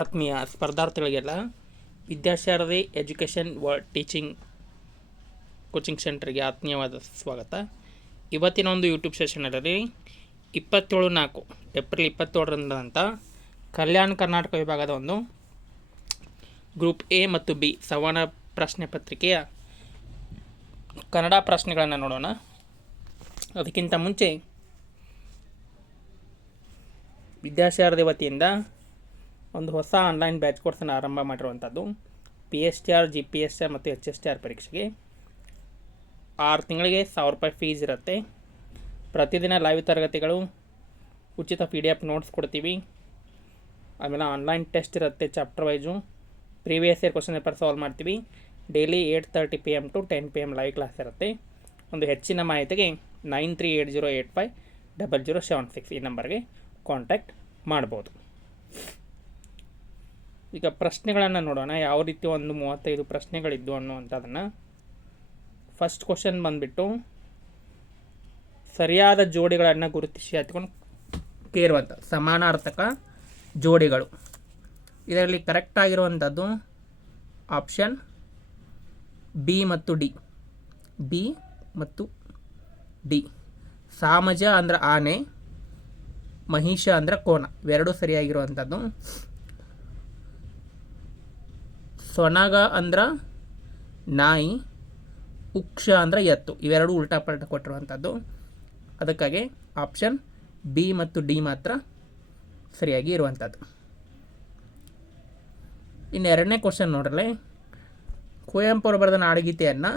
ಆತ್ಮೀಯ ಸ್ಪರ್ಧಾರ್ಥಿಗಳಿಗೆಲ್ಲ ವಿದ್ಯಾಶಾರದಿ education teaching coaching ಸೆಂಟರ್ಗೆ ಆತ್ಮೀಯವಾದ ಸ್ವಾಗತ. ಇವತ್ತಿನ ಒಂದು ಯೂಟ್ಯೂಬ್ ಸೆಷನಲ್ಲಿ 27/4 ಏಪ್ರಿಲ್ 27ರಂದಂತ ಕಲ್ಯಾಣ ಕರ್ನಾಟಕ ವಿಭಾಗದ ಒಂದು ಗ್ರೂಪ್ ಎ ಮತ್ತು ಬಿ ಸವರ್ಣ ಪ್ರಶ್ನೆ ಪತ್ರಿಕೆಯ ಕನ್ನಡ ಪ್ರಶ್ನೆಗಳನ್ನು ನೋಡೋಣ. ಅದಕ್ಕಿಂತ ಮುಂಚೆ ವಿದ್ಯಾಶಾರದಿ ವತಿಯಿಂದ ಒಂದು ಹೊಸ ಆನ್ಲೈನ್ ಬ್ಯಾಚ್ ಕೋರ್ಸನ್ನು ಆರಂಭ ಮಾಡಿರುವಂಥದ್ದು. PSTR, GPSTR ಮತ್ತು HSTR ಪರೀಕ್ಷೆಗೆ 6 ತಿಂಗಳಿಗೆ 1000 ರೂಪಾಯಿ ಫೀಸ್ ಇರುತ್ತೆ. ಪ್ರತಿದಿನ ಲೈವ್ ತರಗತಿಗಳು, ಉಚಿತ PDF ನೋಟ್ಸ್ ಕೊಡ್ತೀವಿ. ಆಮೇಲೆ ಆನ್ಲೈನ್ ಟೆಸ್ಟ್ ಇರುತ್ತೆ chapter wise. Previous year question paper solve ಮಾಡ್ತೀವಿ. Daily 8:30 PM to 10 PM live class ಇರುತ್ತೆ. ಒಂದು ಹೆಚ್ಚಿನ ಮಾಹಿತಿಗೆ 9380850076 ಈ ನಂಬರ್ಗೆ ಕಾಂಟ್ಯಾಕ್ಟ್ ಮಾಡ್ಬೋದು. ಈಗ ಪ್ರಶ್ನೆಗಳನ್ನು ನೋಡೋಣ. ಯಾವ ರೀತಿ ಒಂದು 35 ಪ್ರಶ್ನೆಗಳಿದ್ದು ಅನ್ನುವಂಥದ್ದನ್ನು. ಫಸ್ಟ್ ಕ್ವಶನ್ ಬಂದುಬಿಟ್ಟು ಸರಿಯಾದ ಜೋಡಿಗಳನ್ನು ಗುರುತಿಸಿ ಹತ್ಕೊಂಡು ಕೇರುವಂಥ ಸಮಾನಾರ್ಥಕ ಜೋಡಿಗಳು. ಇದರಲ್ಲಿ ಕರೆಕ್ಟ್ ಆಗಿರುವಂಥದ್ದು ಆಪ್ಷನ್ ಬಿ ಮತ್ತು ಡಿ. ಸಾಮಜ ಅಂದ್ರೆ ಆನೆ, ಮಹಿಷ ಅಂದ್ರೆ ಕೋನ, ಇವೆರಡೂ ಸರಿಯಾಗಿರುವಂಥದ್ದು. ಸೊನಗ ಅಂದ್ರೆ ನಾಯಿ, ಉಕ್ಷ ಅಂದ್ರೆ ಎತ್ತು, ಇವೆರಡೂ ಉಲ್ಟಾ ಪಲ್ಟಾ ಕೊಟ್ಟಿರುವಂಥದ್ದು. ಅದಕ್ಕಾಗಿ ಆಪ್ಷನ್ ಬಿ ಮತ್ತು ಡಿ ಮಾತ್ರ ಸರಿಯಾಗಿ ಇರುವಂಥದ್ದು. ಇನ್ನು ಎರಡನೇ ಕ್ವಶನ್ ನೋಡ್ರಲೆ, ಕುವೆಂಪು ಅವರು ಬರೆದ ನಾಡಗೀತೆಯನ್ನು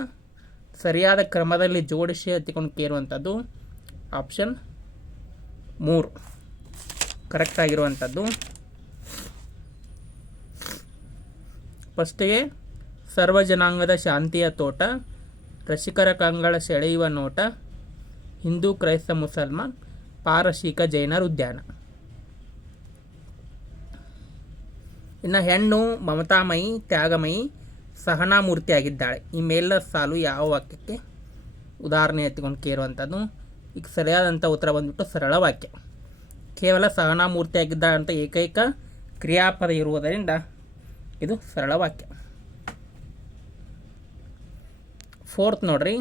ಸರಿಯಾದ ಕ್ರಮದಲ್ಲಿ ಜೋಡಿಸಿ ಹತ್ತಿಕೊಂಡು ಕೇರುವಂಥದ್ದು ಆಪ್ಷನ್ 3 ಕರೆಕ್ಟ್ ಆಗಿರುವಂಥದ್ದು. ಫಸ್ಟಿಗೆ ಸರ್ವ ಜನಾಂಗದ ಶಾಂತಿಯ ತೋಟ, ರಸಿಕರ ಕಂಗಳ ಸೆಳೆಯುವ ನೋಟ, ಹಿಂದೂ ಕ್ರೈಸ್ತ ಮುಸಲ್ಮಾನ್ ಪಾರಸೀಕ ಜೈನರ ಉದ್ಯಾನ. ಇನ್ನು ಹೆಣ್ಣು ಮಮತಾಮಯಿ, ತ್ಯಾಗಮಯಿ, ಸಹನಾಮೂರ್ತಿ ಆಗಿದ್ದಾಳೆ. ಈ ಮೇಲಿನ ಸಾಲು ಯಾವ ವಾಕ್ಯಕ್ಕೆ ಉದಾಹರಣೆ ಎತ್ತಿಕೊಂಡು ಕೇರುವಂಥದ್ದು. ಈಗ ಸರಿಯಾದಂಥ ಉತ್ತರ ಬಂದ್ಬಿಟ್ಟು ಸರಳ ವಾಕ್ಯ. ಕೇವಲ ಸಹನಾಮೂರ್ತಿ ಆಗಿದ್ದಾಳೆ ಅಂತ ಏಕೈಕ ಕ್ರಿಯಾಪದ ಇರುವುದರಿಂದ ಇದು ಸರಳ ವಾಕ್ಯ. ಫೋರ್ತ್ ನೋಡ್ರಿ,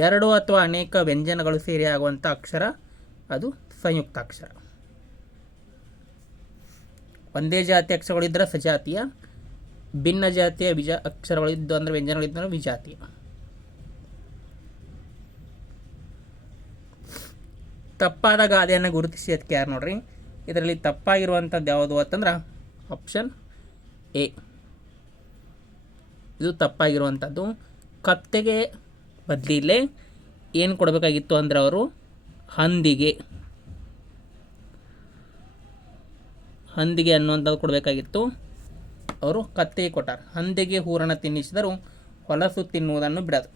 2 ಅಥವಾ ಅನೇಕ ವ್ಯಂಜನಗಳು ಸೇರಿ ಆಗುವಂಥ ಅಕ್ಷರ ಅದು ಸಂಯುಕ್ತಾಕ್ಷರ. ಒಂದೇ ಜಾತಿ ಅಕ್ಷರಗಳಿದ್ದರೆ ಸಜಾತಿಯ, ಭಿನ್ನ ಜಾತಿಯ ಅಕ್ಷರಗಳಿದ್ದು ಅಂದರೆ ವ್ಯಂಜನಗಳಿದ್ದರೆ ವಿಜಾತಿಯ. ತಪ್ಪಾದ ಗಾದೆಯನ್ನು ಗುರುತಿಸಿ ಅದಕ್ಕೆ ಯಾರು ನೋಡ್ರಿ. ಇದರಲ್ಲಿ ತಪ್ಪಾಗಿರುವಂಥದ್ದು ಯಾವುದು ಅಂತಂದ್ರೆ ಆಪ್ಷನ್ ಎ, ಇದು ತಪ್ಪಾಗಿರುವಂಥದ್ದು. ಕತ್ತೆಗೆ ಬದಲಿಲೆ ಏನು ಕೊಡಬೇಕಾಗಿತ್ತು ಅಂದರೆ ಅವರು ಹಂದಿಗೆ ಅನ್ನುವಂಥದ್ದು ಕೊಡಬೇಕಾಗಿತ್ತು, ಅವರು ಕತ್ತೆಗೆ ಕೊಟ್ಟಾರ. ಹಂದಿಗೆ ಹೂರಣ ತಿನ್ನಿಸಿದರು ಹೊಲಸು ತಿನ್ನುವುದನ್ನು ಬಿಡದು.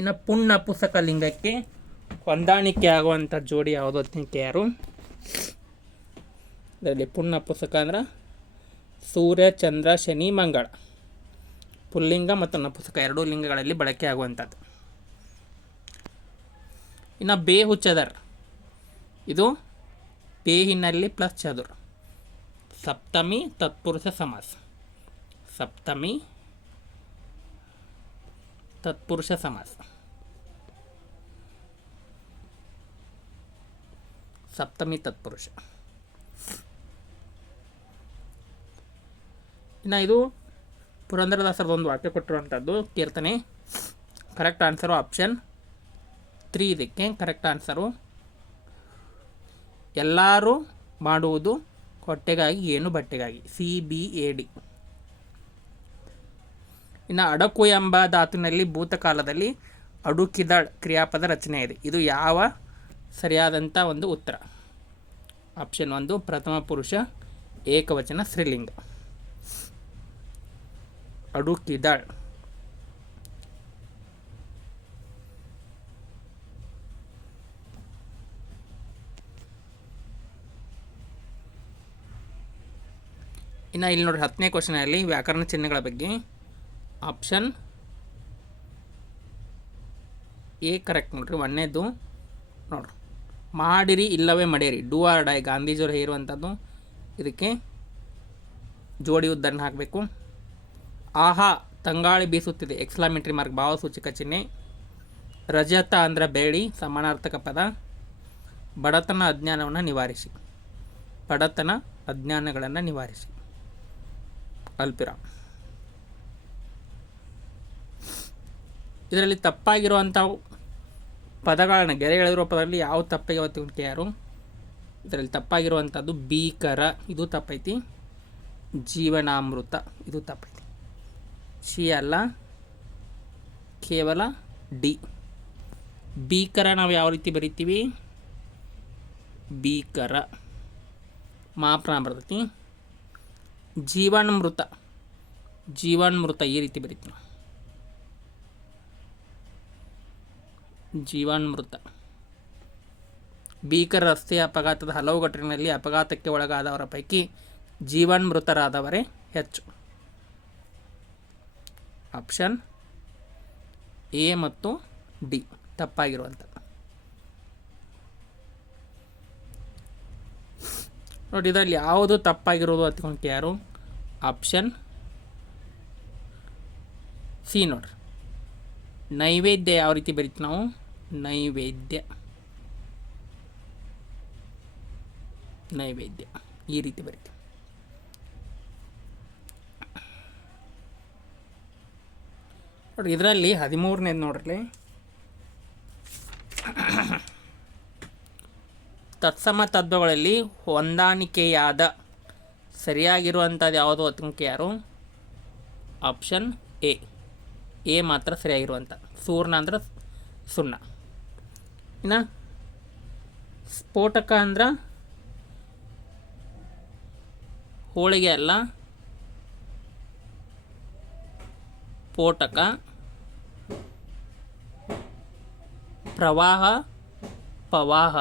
ಇನ್ನು ಪುಣ್ಯ ಪುಸ್ತಕ ಲಿಂಗಕ್ಕೆ ಹೊಂದಾಣಿಕೆ ಆಗುವಂಥ ಜೋಡಿ ಯಾವುದು ಅಂತ ಯಾರು. ಇದರಲ್ಲಿ ಪುಣ್ಯ ಪುಸ್ತಕ ಅಂದ್ರೆ ಸೂರ್ಯ, ಚಂದ್ರ, ಶನಿ, ಮಂಗಳ. ಪುಲ್ಲಿಂಗ ಮತ್ತು ನಪುಸ್ತಕ ಎರಡೂ ಲಿಂಗಗಳಲ್ಲಿ ಬಳಕೆ ಆಗುವಂಥದ್ದು. ಇನ್ನು ಬೇಹು ಚದರ್, ಇದು ಬೇಹಿನಲ್ಲಿ ಪ್ಲಸ್ ಚದುರ್, ಸಪ್ತಮಿ ತತ್ಪುರುಷ ಸಮಾಸ. ಸಪ್ತಮಿ ತತ್ಪುರುಷ ಸಮಾಸ. ಸಪ್ತಮಿ ತತ್ಪುರುಷ. ಇನ್ನು ಇದು ಪುರಂದರದಾಸರದ ಒಂದು ವಾಕ್ಯ ಕೊಟ್ಟಿರುವಂಥದ್ದು ಕೀರ್ತನೆ. Correct answer option 3. ಇದಕ್ಕೆ ಕರೆಕ್ಟ್ ಆನ್ಸರು ಎಲ್ಲರೂ ಮಾಡುವುದು ಹೊಟ್ಟೆಗಾಗಿ ಏನು ಬಟ್ಟೆಗಾಗಿ, CBAD. ಇನ್ನು ಅಡಕು ಎಂಬ ಧಾತುವಿನಲ್ಲಿ ಭೂತಕಾಲದಲ್ಲಿ ಅಡುಕಿದ ಕ್ರಿಯಾಪದ ರಚನೆ ಇದೆ. ಇದು ಯಾವ ಸರಿಯಾದಂಥ ಒಂದು ಉತ್ತರ. ಆಪ್ಷನ್ 1 ಪ್ರಥಮ ಪುರುಷ ಏಕವಚನ ಸ್ತ್ರೀಲಿಂಗ, ಅಡುಕಿದಾಳ್. ಇನ್ನು ಇಲ್ಲಿ ನೋಡ್ರಿ 10ನೇ ಕ್ವಶನಲ್ಲಿ ವ್ಯಾಕರಣ ಚಿಹ್ನೆಗಳ ಬಗ್ಗೆ ಆಪ್ಷನ್ ಎ ಕರೆಕ್ಟ್ ನೋಡ್ರಿ. 1ನೇದು ನೋಡ್ರಿ, ಮಾಡಿರಿ ಇಲ್ಲವೇ ಮಡೇರಿ, ಡೂ ಆರ್ ಡೈ, ಗಾಂಧೀಜಿಯವರು ಹೇರುವಂಥದ್ದು. ಇದಕ್ಕೆ ಜೋಡಿ ಉದ್ಧರಣೆ ಹಾಕಬೇಕು. ಆಹಾ ತಂಗಾಳಿ ಬೀಸುತ್ತಿದೆ, ಎಕ್ಸ್ಕ್ಲಾಮೇಟರಿ ಮಾರ್ಕ್, ಭಾವಸೂಚಕ ಚಿಹ್ನೆ. ರಜತ ಅಂದರೆ ಬೆಳ್ಳಿ, ಸಮಾನಾರ್ಥಕ ಪದ. ಬಡತನ ಅಜ್ಞಾನವನ್ನು ನಿವಾರಿಸಿ, ಬಡತನ ಅಜ್ಞಾನಗಳನ್ನು ನಿವಾರಿಸಿ, ಅಲ್ಪಿರಾಮ್. ಇದರಲ್ಲಿ ತಪ್ಪಾಗಿರುವಂಥ ಪದಗಳನ್ನ ಗೆರೆ ಎಳೆದಿರೋ ಪದದಲ್ಲಿ ಯಾವ ತಪ್ಪಾಗಿ ಯಾರು ಇದರಲ್ಲಿ ತಪ್ಪಾಗಿರುವಂಥದ್ದು ಭೀಕರ, ಇದು ತಪ್ಪೈತಿ. ಜೀವನಾಮೃತ, ಇದು ತಪ್ಪೈತಿ. ಶಿ ಅಲ್ಲ, ಕೇವಲ ಡಿ. ಭೀಕರ ನಾವು ಯಾವ ರೀತಿ ಬರಿತೀವಿ? ಭೀಕರ ಮಾಪನ ಬರ್ತೈತಿ. ಜೀವಾಣಮೃತ, ಜೀವಾಣಮೃತ ಈ ರೀತಿ ಬರಿತೀವಿ. ಜೀವಾಣಮೃತ. ಭೀಕರ ರಸ್ತೆ ಅಪಘಾತದ ಹಲವು ಘಟನೆಗಳಲ್ಲಿ ಅಪಘಾತಕ್ಕೆ ಒಳಗಾದವರ ಪೈಕಿ ಜೀವಾಣಮೃತರಾದವರೇ ಹೆಚ್ಚು. ಆಪ್ಷನ್ ಎ ಮತ್ತು ಡಿ ತಪ್ಪಾಗಿರುವಂಥದ್ದು. ನೋಡಿ, ಇದರಲ್ಲಿ ಯಾವುದು ತಪ್ಪಾಗಿರೋದು ಅಂದ್ಕೊಂಡು ಯಾರು? ಆಪ್ಷನ್ ಸಿ ನೋಡ್ರಿ. ನೈವೇದ್ಯ ಯಾವ ರೀತಿ ಬರೀತೀವಿ ನಾವು? ನೈವೇದ್ಯ, ನೈವೇದ್ಯ ಈ ರೀತಿ ಬರೀತೀವಿ. ನೋಡ್ರಿ, ಇದರಲ್ಲಿ 13ನೇದು ನೋಡ್ರಿ. ತತ್ಸಮ ತತ್ವಗಳಲ್ಲಿ ಹೊಂದಾಣಿಕೆಯಾದ ಸರಿಯಾಗಿರುವಂಥದ್ದು ಯಾವುದು ಅಂದ್ಕೊಂಡು ಯಾರು? Option A. ಎ ಮಾತ್ರ ಸರಿಯಾಗಿರುವಂಥ. ಸೂರ್ಣ ಅಂದ್ರೆ ಸುಣ್ಣ. ಇನ್ನು ಸ್ಫೋಟಕ ಅಂದ್ರೆ ಹೋಳಿಗೆ ಅಲ್ಲ, ಸ್ಫೋಟಕ. ಪ್ರವಾಹ, ಪವಾಹ.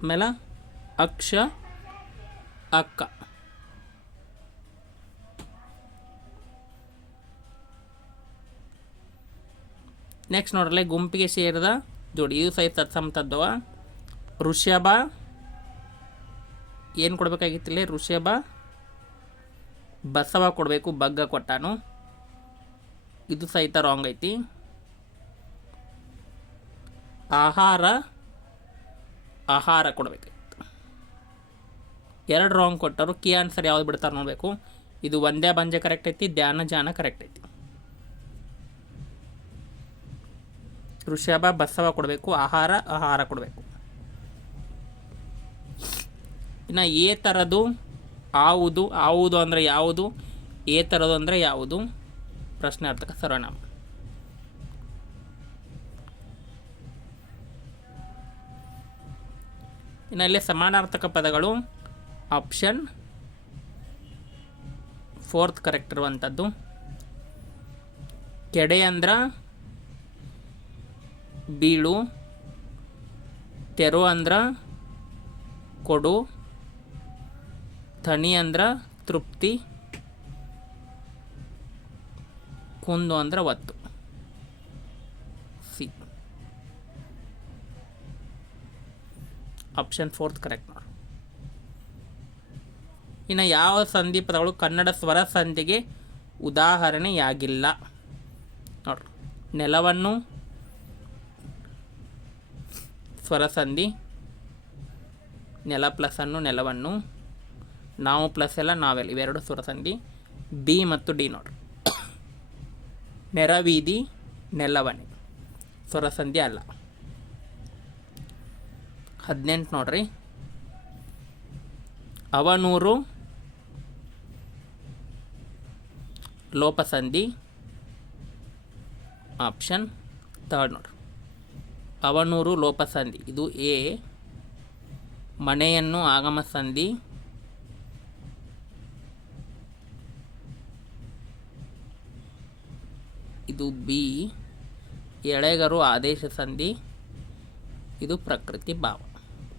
ಆಮೇಲೆ ಅಕ್ಷ, ಅಕ್ಕ. ನೆಕ್ಸ್ಟ್ ನೋಡ್ರಲ್ಲ, ಗುಂಪಿಗೆ ಸೇರಿದ ಜೋಡಿ, ಇದು ಸಹಿತ ತತ್ಸಮ ತದ್ವ. ಋಷಭ ಏನು ಕೊಡಬೇಕಾಗಿತ್ತಿಲ್ಲ? ಋಷಭ ಬಸವ ಕೊಡಬೇಕು, ಬಗ್ಗ ಕೊಟ್ಟಾನು. ಇದು ಸಹಿತ ರಾಂಗ್ ಐತಿ. ಆಹಾರ, ಆಹಾರ ಕೊಡಬೇಕಾಗಿತ್ತು. 2 ರಾಂಗ್ ಕೊಟ್ಟರು. ಕೀ ಆನ್ಸರ್ ಯಾವ್ದು ಬಿಡ್ತಾರೆ ನೋಡಬೇಕು. ಇದು ಒಂದೇ ಬಂಜ ಕರೆಕ್ಟ್ ಐತಿ, ಧ್ಯಾನ ಜಾನ ಕರೆಕ್ಟ್ ಐತಿ. ಋಷಭ ಬಸವ ಕೊಡಬೇಕು, ಆಹಾರ, ಆಹಾರ ಕೊಡಬೇಕು. ಇನ್ನು ಎ ಥರದ್ದು ಆವುದು, ಆವುದು ಅಂದರೆ ಯಾವುದು? ಎ ಥರದ್ದು ಅಂದರೆ ಯಾವುದು? ಪ್ರಶ್ನಾರ್ಥಕ ಸರ್ವನಾಮ. ಇನ್ನು ಇಲ್ಲಿ ಸಮಾನಾರ್ಥಕ ಪದಗಳು ಆಪ್ಷನ್ 4th ಕರೆಕ್ಟ್ ಇರುವಂಥದ್ದು. ಕೆಡೆ ಅಂದ್ರೆ ಬೀಳು, ತೆರು ಅಂದ್ರೆ ಕೊಡು, ಥಣಿ ಅಂದ್ರೆ ತೃಪ್ತಿ, ಕುಂದು ಅಂದ್ರೆ ಒತ್ತು. ಸಿ ಆಪ್ಷನ್ 4th ಕರೆಕ್ಟ್ ನೋಡಿ. ಇನ್ನು ಯಾವ ಸಂಧಿ ಪದಗಳು ಕನ್ನಡ ಸ್ವರ ಸಂಧಿಗೆ ಉದಾಹರಣೆಯಾಗಿಲ್ಲ ನೋಡ್ರಿ? ನೆಲವನ್ನು ಸ್ವರ ಸಂಧಿ, ನೆಲ ಪ್ಲಸ್ ಅನ್ನು ನೆಲವನ್ನು, ನಾವು ಪ್ಲಸ್ ಎಲ್ಲ ನಾವೆಲ್ಲ, ಇವೆರಡು ಸ್ವರ ಸಂಧಿ. ಬಿ ಮತ್ತು ಡಿ ನೋಡ್ರಿ. ನೆರವೀದಿ, ನೆಲವನೆ ಸ್ವರ ಸಂಧಿ ಅಲ್ಲ. 18 ನೋಡ್ರಿ. ಅವನೂರು ಲೋಪಸಂಧಿ. ಆಪ್ಷನ್ 3 ನೋಡ್ರಿ. ಅವನೂರು ಲೋಪಸಂಧಿ, ಇದು ಎ. ಮನೆಯನ್ನು ಆಗಮ ಸಂಧಿ, ಇದು ಬಿ. ಎಳೆಗರು ಆದೇಶ ಸಂಧಿ, ಇದು ಪ್ರಕೃತಿ ಭಾವ,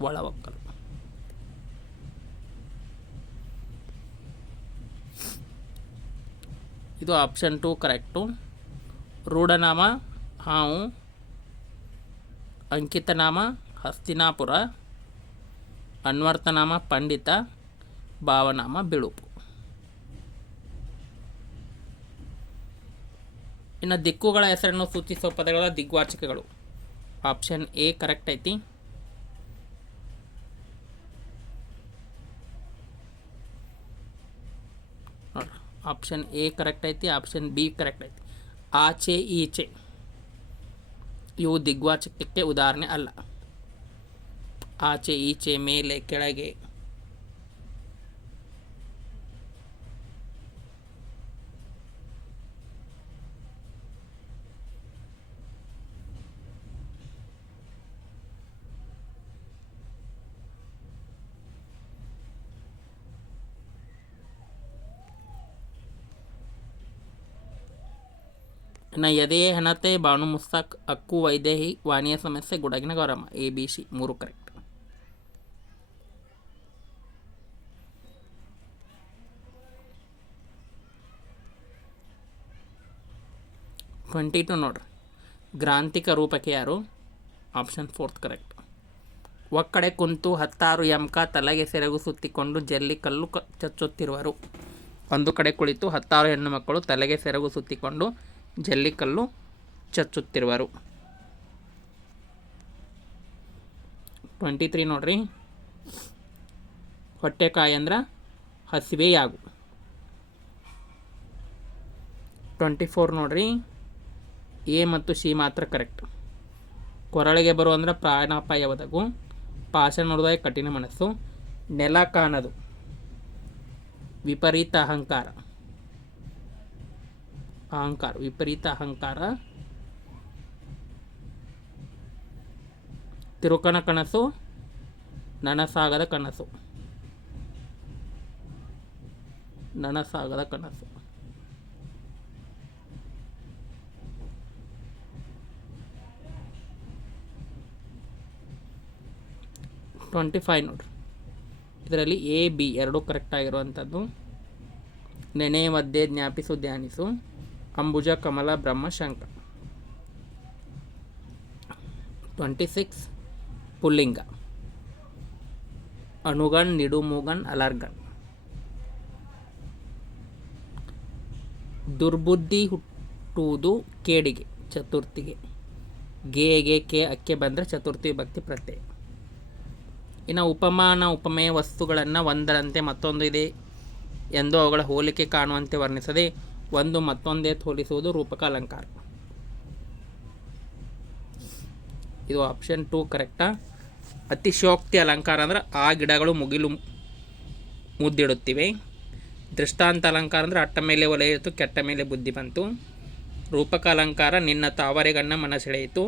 ಒಳ ಒಕ್ಕಲು. ಇದು ಆಪ್ಷನ್ 2 ಕರೆಕ್ಟು. ರೂಢನಾಮ ಹಾವು, ಅಂಕಿತನಾಮ ಹಸ್ತಿನಾಪುರ, ಅನ್ವರ್ಥನಾಮ ಪಂಡಿತ, ಭಾವನಾಮ ಬಿಳುಪು. ಇನ್ನು ದಿಕ್ಕುಗಳ ಹೆಸರನ್ನು ಸೂಚಿಸುವ ಪದಗಳ ದಿಗ್ವಾಚಕಗಳು. ಆಪ್ಷನ್ ಎ ಕರೆಕ್ಟ್ ಐತಿ. ನೋಡ್ರಿ, ಆಪ್ಷನ್ ಎ ಕರೆಕ್ಟ್ ಐತಿ, ಆಪ್ಷನ್ ಬಿ ಕರೆಕ್ಟ್ ಐತಿ. ಆಚೆ ಈಚೆ ಇವು ದಿಗ್ವಾಚಕಕ್ಕೆ ಉದಾಹರಣೆ ಅಲ್ಲ. ಆಚೆ ಈಚೆ, ಮೇಲೆ ಕೆಳಗೆ. ಇನ್ನು ಎದೆಯೇ ಹಣತೆ, ಬಾನು ಮುಸ್ತಾಕ್, ಅಕ್ಕು ವೈದೇಹಿ, ವಾಣಿಯ ಸಮಸ್ಯೆ, ಗುಡಗಿನ Gauramma. A B C 3 correct. Twenty ನೋಡ್ರಿ, ಗ್ರಾಂಥಿಕ ರೂಪಕ್ಕೆ ಯಾರು? Option 4 correct. ಒಕ್ಕಡೆ ಕುಂತು 10 ಯಮಕ ತಲೆಗೆ ಸೆರಗು ಸುತ್ತಿಕೊಂಡು ಜಲ್ಲಿ ಕಲ್ಲು ಚಚ್ಚುತ್ತಿರುವರು. ಒಂದು ಕಡೆ ಕುಳಿತು 10 ಹೆಣ್ಣು ಮಕ್ಕಳು ತಲೆಗೆ ಸೆರಗು ಸುತ್ತಿಕೊಂಡು ಜಲ್ಲಿಕಲ್ಲು ಚಚ್ಚುತ್ತಿರುವರು. 23 ನೋಡ್ರಿ, ಹೊಟ್ಟೆಕಾಯಿ ಅಂದ್ರೆ ಹಸಿವೆಯಾಗು. 24 ನೋಡ್ರಿ, ಎ ಮತ್ತು ಸಿ ಮಾತ್ರ ಕರೆಕ್ಟ್. ಕೊರಳಿಗೆ ಬರು ಅಂದ್ರೆ ಪ್ರಾಣಾಪಾಯ ಒದಗು, ಪಾಷಾಣ ಹೃದಯ ಕಠಿಣ ಮನಸ್ಸು, ನೆಲ ಕಾಣದು, ವಿಪರೀತ ಅಹಂಕಾರ, ವಿಪರೀತ ಅಹಂಕಾರ, ತಿರುಕನ ಕನಸು, ನನಸಾಗದ ಕನಸು, ನನಸಾಗದ ಕನಸು. 25 ನೋಡ್ರಿ, ಇದರಲ್ಲಿ ಎ ಬಿ ಎರಡೂ ಕರೆಕ್ಟ್ ಆಗಿರುವಂಥದ್ದು. ನೆನೆ ಒದ್ದೆ ಜ್ಞಾಪಿಸು ಧ್ಯಾನಿಸು, ಅಂಬುಜ ಕಮಲ ಬ್ರಹ್ಮ ಶಂಕ. 26 ಪುಲ್ಲಿಂಗ, ಅನುಗಣ್ ನಿಡುಮೂಗನ್ ಅಲರ್ಗನ್. ದುರ್ಬುದ್ಧಿ ಹುಟ್ಟುವುದು ಕೇಡಿಗೆ ಚತುರ್ಥಿಗೆ. ಗೇಗೆ ಕೆ ಅಕ್ಕೆ ಬಂದರೆ ಚತುರ್ಥಿ ಭಕ್ತಿ ಪ್ರತ್ಯಯ. ಇನ್ನು ಉಪಮಾನ ಉಪಮೇಯ ವಸ್ತುಗಳನ್ನು ಒಂದರಂತೆ ಮತ್ತೊಂದು ಇದೆ ಎಂದು ಅವುಗಳ ಹೋಲಿಕೆ ಕಾಣುವಂತೆ ವರ್ಣಿಸದೆ ಒಂದು ಮತ್ತೊಂದೇ ಹೋಲಿಸುವುದು ರೂಪಕ ಅಲಂಕಾರ. ಇದು ಆಪ್ಷನ್ 2 ಕರೆಕ್ಟಾ. ಅತಿಶಯೋಕ್ತಿ ಅಲಂಕಾರ ಅಂದ್ರೆ ಆ ಗಿಡಗಳು ಮುಗಿಲು ಮುದ್ದಿಡುತ್ತಿವೆ. ದೃಷ್ಟಾಂತ ಅಲಂಕಾರ ಅಂದರೆ ಅಟ್ಟ ಮೇಲೆ ಒಲೆಯಿತು ಕೆಟ್ಟ ಮೇಲೆ ಬುದ್ಧಿ ಬಂತು. ರೂಪಕ ಅಲಂಕಾರ ನಿನ್ನ ತಾವರೆಗಣ್ಣ ಮನಸೆಳೆಯಿತು.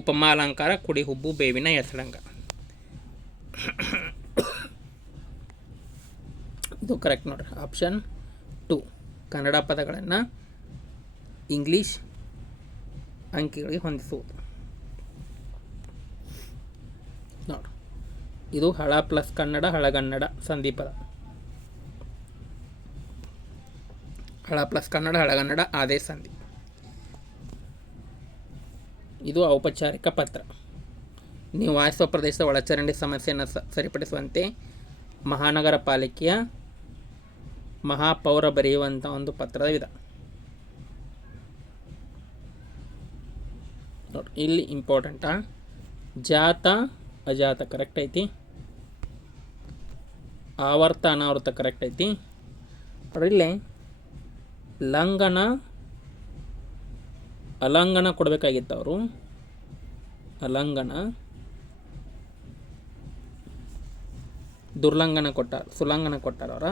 ಉಪಮಾ ಅಲಂಕಾರ ಕುಡಿ ಹುಬ್ಬು ಬೇವಿನ ಹೆಸರಂಗ. ಇದು ಕರೆಕ್ಟ್ ನೋಡ್ರಿ, ಆಪ್ಷನ್ 2. ಕನ್ನಡ ಪದಗಳನ್ನು ಇಂಗ್ಲೀಷ್ ಅಂಕಿಗಳಿಗೆ ಹೊಂದಿಸುವುದು. ನೋಡ್ರಿ, ಇದು ಹಳ ಪ್ಲಸ್ ಕನ್ನಡ ಹಳಗನ್ನಡ ಸಂಧಿಪದ. ಹಳ ಪ್ಲಸ್ ಕನ್ನಡ ಹಳಗನ್ನಡ ಅದೇ ಸಂಧಿ. ಇದು ಔಪಚಾರಿಕ ಪತ್ರ. ನೀವು ವಾಸಿಸುವ ಪ್ರದೇಶದ ಒಳಚರಂಡಿ ಸಮಸ್ಯೆಯನ್ನು ಸರಿಪಡಿಸುವಂತೆ ಮಹಾನಗರ ಪಾಲಿಕೆಯ ಮಹಾಪೌರ ಬರೆಯುವಂಥ ಒಂದು ಪತ್ರದ ವಿಧ. ನೋಡಿ, ಇಲ್ಲಿ ಇಂಪಾರ್ಟೆಂಟಾ, ಜಾತ ಅಜಾತ ಕರೆಕ್ಟ್ ಐತಿ, ಆವರ್ತ ಅನಾವರ್ತ ಕರೆಕ್ಟ್ ಐತಿ. ಇಲ್ಲೇ ಲಂಘನ ಅಲಂಘನ ಕೊಡಬೇಕಾಗಿತ್ತು ಅವರು. ಅಲಂಘನ ದುರ್ಲಂಘನ ಕೊಟ್ಟಾರ, ಸುಲಂಘನ ಕೊಟ್ಟಾರ ಅವರ.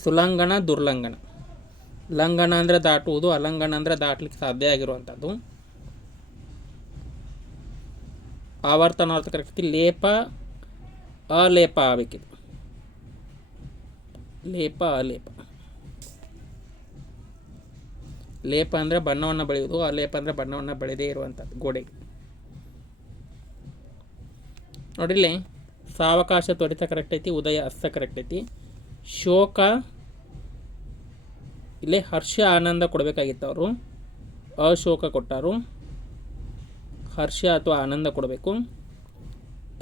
ಸುಲಂಘನ ದುರ್ಲಂಘನ. ಲಂಘನ ಅಂದರೆ ದಾಟುವುದು, ಅಲಂಘನ ಅಂದರೆ ದಾಟಲಿಕ್ಕೆ ಸಾಧ್ಯ ಆಗಿರುವಂಥದ್ದು. ಆವರ್ತನಾರ್ಥ ಕರೆಕ್ಟ್. ಲೇಪ ಅಲೇಪ ಆಗಬೇಕಿದು. ಲೇಪ ಅಲೇಪ. ಲೇಪ ಅಂದರೆ ಬಣ್ಣವನ್ನು ಬೆಳೆಯುವುದು, ಅಲೇಪ ಅಂದರೆ ಬಣ್ಣವನ್ನು ಬೆಳೆದೇ ಇರುವಂಥದ್ದು ಗೋಡೆಗೆ. ನೋಡಿಲ್ಲಿ ಸಾವಕಾಶ ತ್ವರಿತ ಕರೆಕ್ಟ್ ಐತಿ, ಉದಯ ಅಸ್ತ ಕರೆಕ್ಟ್ ಐತಿ. ಶೋಕ ಇಲ್ಲೇ ಹರ್ಷ ಆನಂದ ಕೊಡಬೇಕಾಗಿತ್ತು, ಅವರು ಅಶೋಕ ಕೊಟ್ಟರು. ಹರ್ಷ ಅಥವಾ ಆನಂದ ಕೊಡಬೇಕು.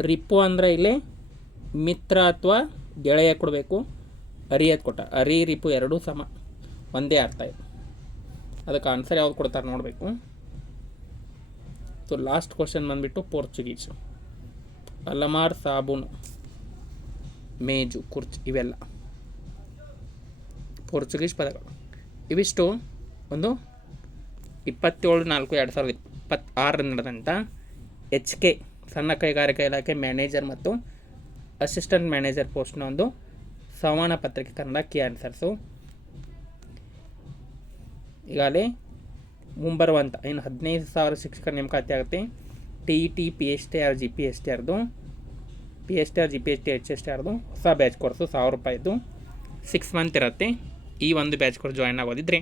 ರಿಪು ಅಂದರೆ ಇಲ್ಲಿ ಮಿತ್ರ ಅಥವಾ ಗೆಳೆಯ ಕೊಡಬೇಕು. ಅರಿಯತ್ ಕೊಟ್ಟ, ಅರಿ ರಿಪು ಎರಡೂ ಸಮ, ಒಂದೇ ಅರ್ಥ ಇದೆ. ಅದಕ್ಕೆ ಆನ್ಸರ್ ಯಾವ್ದು ಕೊಡ್ತಾರೆ ನೋಡಬೇಕು. ಸೊ ಲಾಸ್ಟ್ ಕ್ವಶನ್ ಬಂದುಬಿಟ್ಟು ಪೋರ್ಚುಗೀಸ್. ಅಲಮಾರ್, ಸಾಬೂನು, ಮೇಜು, ಕುರ್ಚಿ ಇವೆಲ್ಲ ಪೋರ್ಚುಗೀಸ್ ಪದಗಳು. ಇವಿಷ್ಟು ಒಂದು 27/4/2026 ನಡೆದಂಥ HK ಸಣ್ಣ ಕೈಗಾರಿಕಾ ಇಲಾಖೆ ಮ್ಯಾನೇಜರ್ ಮತ್ತು ಅಸಿಸ್ಟೆಂಟ್ ಮ್ಯಾನೇಜರ್ ಪೋಸ್ಟ್ನ ಒಂದು ಸಂವಹನ ಪತ್ರಿಕೆ ಕನ್ನಡ ಕೀ ಆನ್ಸರ್ಸು. ಈಗಾಗಲೇ ಮುಂಬರುವಂಥ ಇನ್ನು 15,000 ಶಿಕ್ಷಕರ ನೇಮಕಾತಿ ಆಗುತ್ತೆ. TET, PSTR, GPSTRದು, PSTR, GPST, HSTRದು ಹೊಸ ಬ್ಯಾಚ್ ಕೋರ್ಸು ₹1,000 6 ಮಂತ್ ಇರುತ್ತೆ. ಈ ಒಂದು ಬ್ಯಾಚ್ ಕೋರ್ಸ್ ಜಾಯ್ನ್ ಆಗೋದಿದ್ದರೆ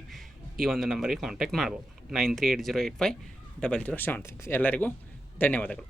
ಈ ಒಂದು ನಂಬರ್ಗೆ ಕಾಂಟ್ಯಾಕ್ಟ್ ಮಾಡ್ಬೋದು, 9380850076. ಎಲ್ಲರಿಗೂ ಧನ್ಯವಾದಗಳು.